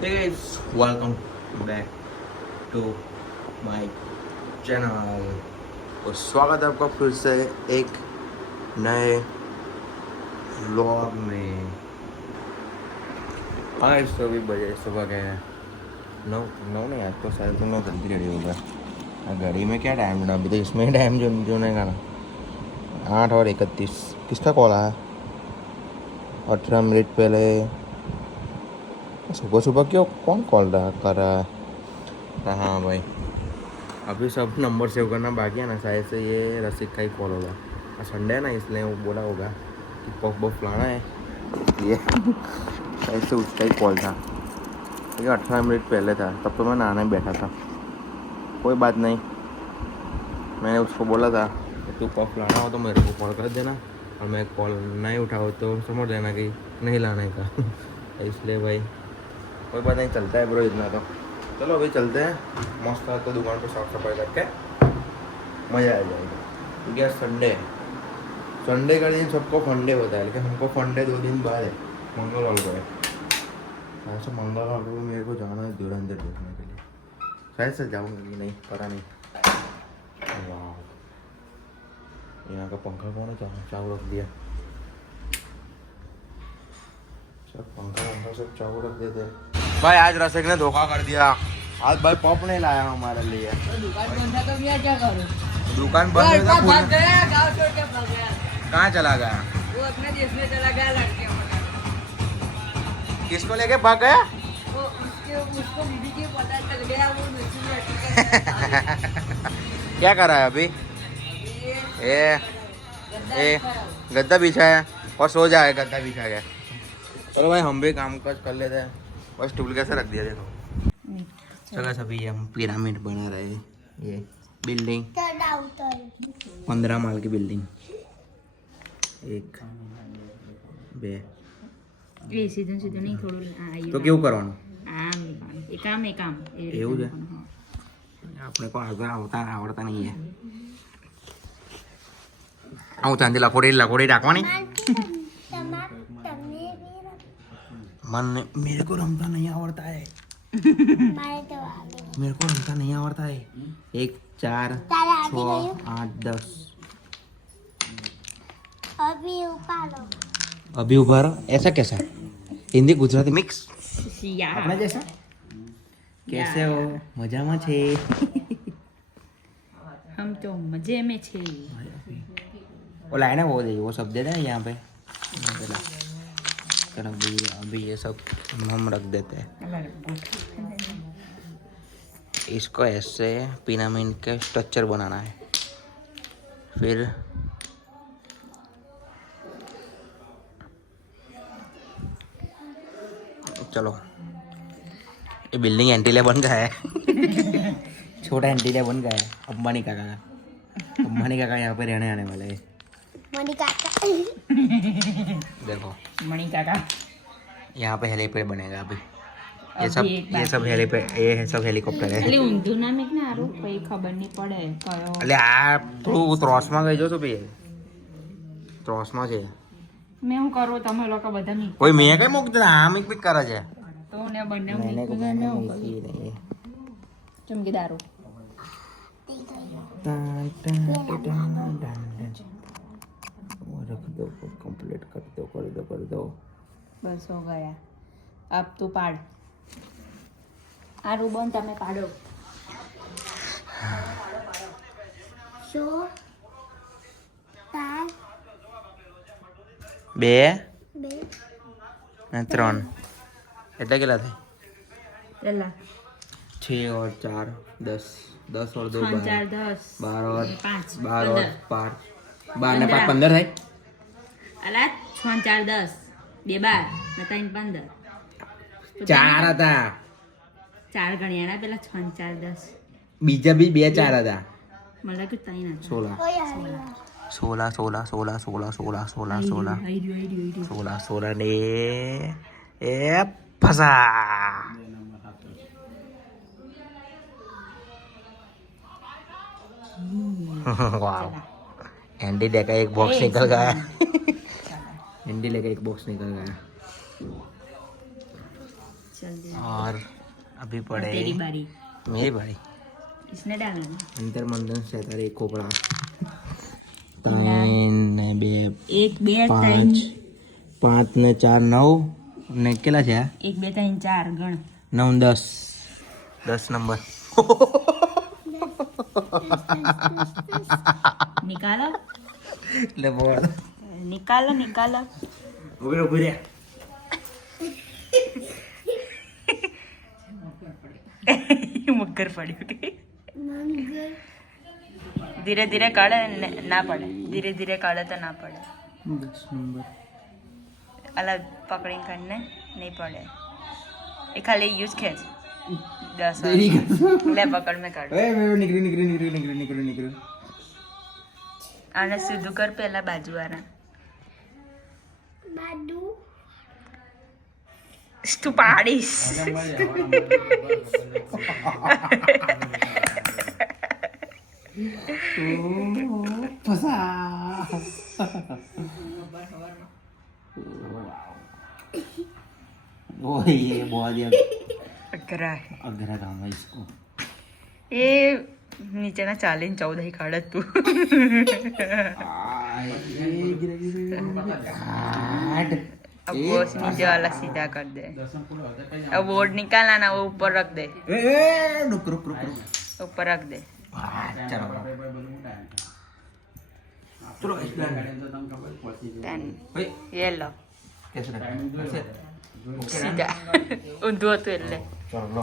Hey guys, welcome back to my channel। तो स्वागत है आपका फिर से एक नए व्लॉग में। आज तो अभी बजे सुबह के 9 नहीं, आज तो शायद तो 9 जल्दी रेडी होगा। घड़ी में क्या टाइम है अभी, तो इसमें टाइम जो नहीं गाना 8:31। किसका कॉल आया? 18 मिनट पहले। सुबह सुबह क्यों कौन कॉल कर रहा है? हाँ भाई, अभी सब नंबर सेव करना बाकी है ना, शायद से ये रसिक का ही कॉल होगा। संडे है ना, इसलिए वो बोला होगा कि पफ बफ लाना है, ये शायद से उसका ही कॉल था। ये 18 मिनट पहले था, तब तो मैं नहाने बैठा था। कोई बात नहीं, मैंने उसको बोला था कि तू पफ लाना हो तो मेरे को कॉल कर देना, और मैं कॉल नहीं उठाओ तो समझ लेना कि नहीं लाने का। इसलिए भाई कोई बात नहीं, चलता है ब्रो इतना तो। चलो अभी चलते हैं, मस्त है तो दुकान पर साफ सफाई करके मज़ा आ जाएगा। क्योंकि आज संडे का दिन सबको फंडे होता है, लेकिन हमको फंडे 2 दिन बाद है, मंगलवार को है। ऐसा मंगलवार को मेरे को जाना है धुरंधर देखने के लिए, शायद से जाऊँगा कि नहीं पता नहीं। वाह, यहाँ का पंखा कौन है चाव रख दिया, सब पंखा सब चाव रख देते हैं भाई। आज रसिक ने धोखा कर दिया, आज भाई पॉप नहीं लाया हमारे लिए। तो दुकान बंद था तो मैं क्या करूं? दुकान बंद है तो भाग गया, गांव छोड़ के भाग गया। कहाँ चला गया? वो अपने देश में चला गया लड़के में। किसको लेके भाग गया? वो उसको बीबी के पता चल गया, वो नशे में अटक क्या कर रहा है अभी? ए ए गद्दा बिछाया और सो जाए, गद्दा बिछा गया। चलो भाई हम भी काम काज कर लेते हैं। बस टूल कैसे रख दिया देखो। चलो सभी हम पिरामिड बना रहे हैं, ये बिल्डिंग 15 माल की बिल्डिंग। 1 2 એ સીધું સીધું નહીં, થોડું તો કેવું કરવાનું? આમ એ કામ એવું છે? આપણે કોઈ આગળ આવડતા નહીં છે. આવું ચાંદી લખોડી રાખવાની. मेरे को रमता नहीं आवड़ता है, मेरे को रमता नहीं आवड़ता है। 1 4 6 8 10 अभी उभा रहो। ऐसा कैसा? हिंदी गुजराती मिक्स अपना जैसा? कैसे हो? मजा में छे? हम तो मजे में छे। वो लाए ना, वो सब दे देना यहाँ पे। चलो अभी ये सब हम रख देते हैं। इसको ऐसे पिरामिड के स्ट्रक्चर बनाना है। फिर चलो, ये बिल्डिंग एंटीले बन गया है। छोटा एंटीले बन गया है। अंबानी काका यहाँ पे रहने आने वाले हैं। मणि काका देखो, मणि काका यहाँ पे हेलीपैड बनेगा अभी। ये सब हेलीकॉप्टर है। એટલે ઊંધું નામ એક ને આરું કઈ ખબર નહીં પડે કયો. એટલે આ થોડું ત્રોસમાં ગઈ જો તો ભાઈ, ત્રોસમાં છે. મેં હું કરું, તમે લોકો બધા મી કોઈ મેં કઈ મૂકતા આમ એક બી કરે છે. તો ને બંને मैंने મી को ને नहीं नहीं ચમકી દારૂ वो रख दो, कंप्लीट कर दो। બસ હો ગયા. અબ તું પાડ આ રૂબન, તમે પાડો. So, 4 2 2 અને 3 એટલે કેટલા થાય? પેલા 6 और 4 10 10 और 2 3 4 10 12 और 5 12 और 12 ને 5 15 થાય. અલા 6 4 10 2 12 ને 3 15 4 હતા, 4 ગણ્યા ના, પેલા 6 4 10 બીજા બી 2 4 હતા. મને કે 3 હતા. 16 કોઈ હારી 16 ને એ ફસા. वाह, एंडी लेकर एक बॉक्स निकल गया। एंडी लेकर एक बॉक्स निकल गया। जल्दी और अभी पड़े तेरी बारी मेरी बारी इसने डालना अंतर मंदन से तारे खोपड़ा 3 ને 2 1 2 5 3 5 ને 4 9 ને કેટલા છે 1 2 3 4 ગણ 9 10 નંબર निकालो એટલે બોલ निकालो निकालो ઉભી રે मगर पड़ी धीरे धीरे काढ़े ना पड़े धीरे धीरे काढ़े तो ना पड़े 10 નંબર अलग पकड़ी करने नहीं पड़े ये खाली यूज खेच 10 ले पकड़ में काढ़ એ નીકળી आने सीधू कर पहला बाजू वाला बाडू तू पाड़ीस वो ये बहुत ही अगरा है अगरा काम है इसको ये नीचे ना 40 14 ही काढ़ तू अब वो नीचे वाला सीधा कर दे अब बोर्ड निकालना ना वो ऊपर रख दे रुक ऊपर रख दे चलो Then ये लो कैसे सीधा ऊंधो तो ले चलो लो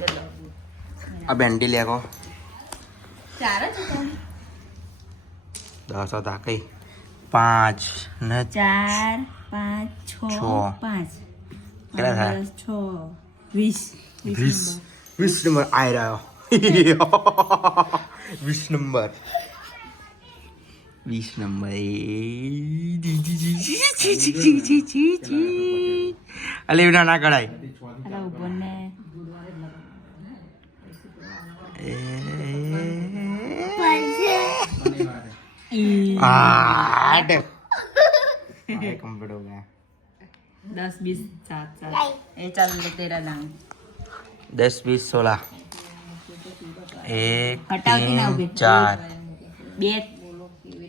ये लो अब एंटी ले को चार 10 હતા કઈ 5 ને 4 5 6 છ. 5 કેટલા થયા 6 20 20 નંબર આવી રહ્યો 20 નંબર 20 નંબર અલે વિના ના કરાય અલા ઉપર ને आठ कंप्लीट हो गया 10 20 7 7 ये चल ले तेरा दाम 10 20 16 1 हटाओ 3 उभी. 4 બે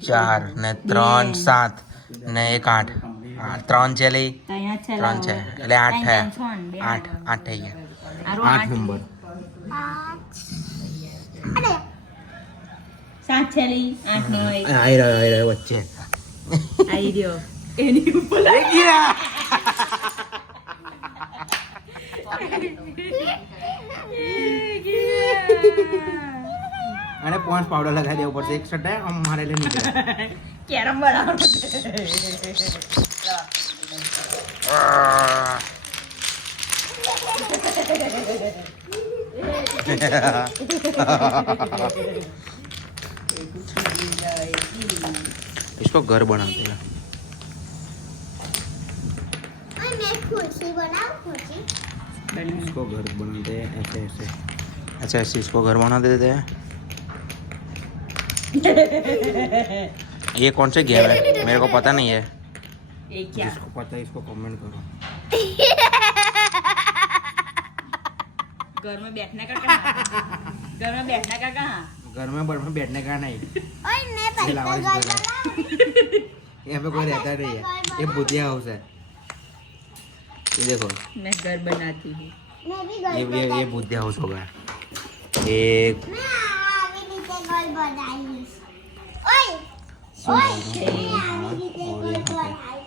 4 ને 3 7 ને 1 8 3 છે લઈ અહીંયા છે 3 છે એટલે 8 છે 8 થઈ ગયા 8 નંબર 7 છે લઈ 8 નો આવી રહ્યો વચ્ચે આવી રહ્યો એની ઉપર અને પોન્સ પાવડર લગાવી દેવો પડશે એક સટા આમ મારે લઈ નીકળે કેરમ બનાવો इसको घर बनाते हैं मैं खुशी बनाऊं खुशी इसको घर बनाते हैं ऐसे ऐसे अच्छा ऐसे इसको घर बना देते हैं ये कौन से गेम है मेरे को पता नहीं है ये क्या जिसको पता है इसको कमेंट करो घर में बैठने का कहाँ घर में बैठने का कहाँ घर में बैठने का नहीं ओए मैं ये लावा पैसा इसको यहाँ पे कोई रहता नहीं है ये भूतिया हाउस है ये देखो मैं घर बनाती हूँ मैं भी घर ये भूतिया हाउस हो गया एक मैं अभी नीचे घर बनाई ओए ओए मैं अभी नीचे घर बनाई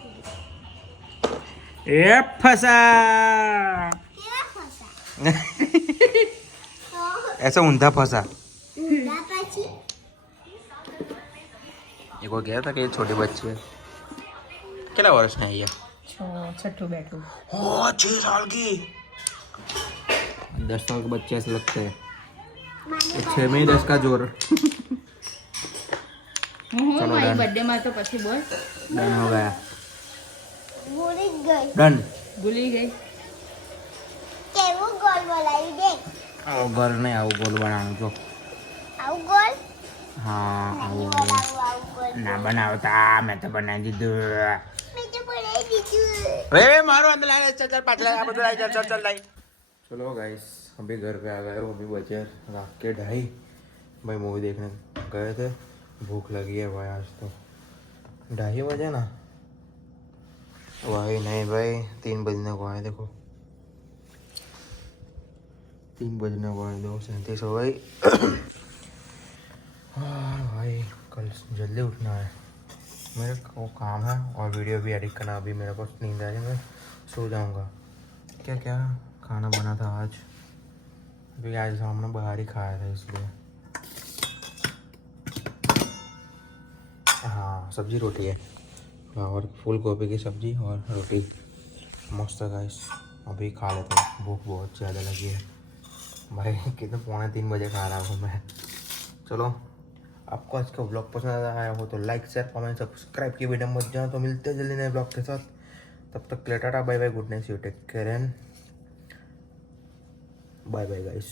ए फंसा केवा फसा तो ऐसा ऊंधा फंसा ઊંધા પછી एक को गया था कि ये छोटी बच्ची है कितना वर्ष है ये छठू बैठू ओ 6 साल की 10 साल के बच्चे ऐसे लगते हैं મને 6 में ही 10 का जोर चलो मारी डन बर्थडे में तो પછી બોલ डन हो गया ભૂલી જ ગઈ डन ભૂલી ગઈ કેવું ગોલ બોલાવી દેખ आओ घर नहीं आओ गोल बनाना जो આવું ગોલ हाँ आओ નહીં બોલાવું આવું ગોલ ना बनावता मैं तो बना दीदू મેં તો બોલાવી દીધું ए मारो अंदर लाए चल चल पाछ लाए आ બધું લાઈ ચલ ચલ ચલ લાઈ चलो गाइस अभी घर पे आ गए हो, अभी बचे रात के 2:30। भाई मूवी देखने गए थे, भूख लगी है भाई आज तो। 2:30 बजे ना भाई, नहीं भाई 3 बजने को आए, देखो 3 बजने को आए, 2:37 हो गई। हाँ भाई कल जल्दी उठना है, मेरे को काम है और वीडियो भी एडिट करना। अभी मेरे पास नींद आ रही है, मैं सो जाऊँगा। क्या क्या खाना बना था आज, अभी आज हमने बाहर ही खाया था इसलिए। हाँ सब्जी रोटी है, और फूल गोभी की सब्जी और रोटी, मस्त है गाइस। अभी खा लेते हैं, भूख बहुत ज़्यादा लगी है भाई। कितने 2:45 बजे खा रहा हूँ मैं। चलो आपको आज का व्लॉग पसंद आया हो तो लाइक शेयर कमेंट सब्सक्राइब की वीडियो मत जाओ। तो मिलते हैं जल्दी नए ब्लॉग के साथ, तब तक के लिए tata bye bye, good night, you take care and bye bye guys.